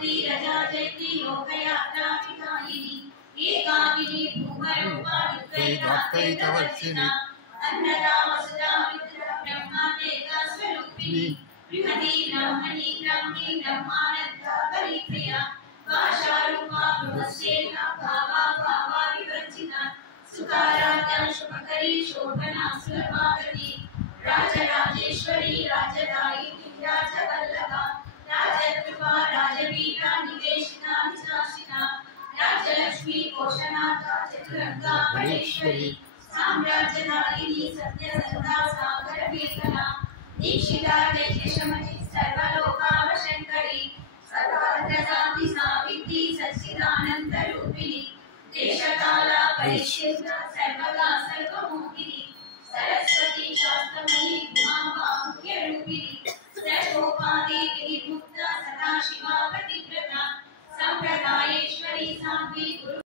गौरी रजा जयति लोकयात्रा विधायिनी एकाकिनी भूमरूपा द्वैतावर्तिना अन्नदा वसुधा विद्या ब्रह्माण्डेका स्वरूपिणी बृहती ब्रह्मणी ब्रह्मी ब्रह्मानंदा परिप्रिया भाषारूपा बृहस्सेना भावा भावा विवर्जिता सुखाराध्या शुभकरी शोभना सुलभागति राजराजेश्वरी राजदायिनी राजवल्लभा राजकृपा राजवीरा निवेशिता निशासिता राजलक्ष्मी कोशनाथा चतुरंगा परेश्वरी साम्राज्यदायिनी सत्यसंधा सागर वेदना दीक्षिता तेजशमति सर्वलोकावशंकरी सर्वार्थसाधि सावित्री सच्चिदानंद रूपिणी देशकाला परिच्छेदा सर्वदा सर्वमोहिनी सरस्वती शास्त्रमयी उमा मुख्य रूपिणी सर्वोपाधि विमुक्ता सदाशिवा पतिव्रता संप्रदायेश्वरी साध्वी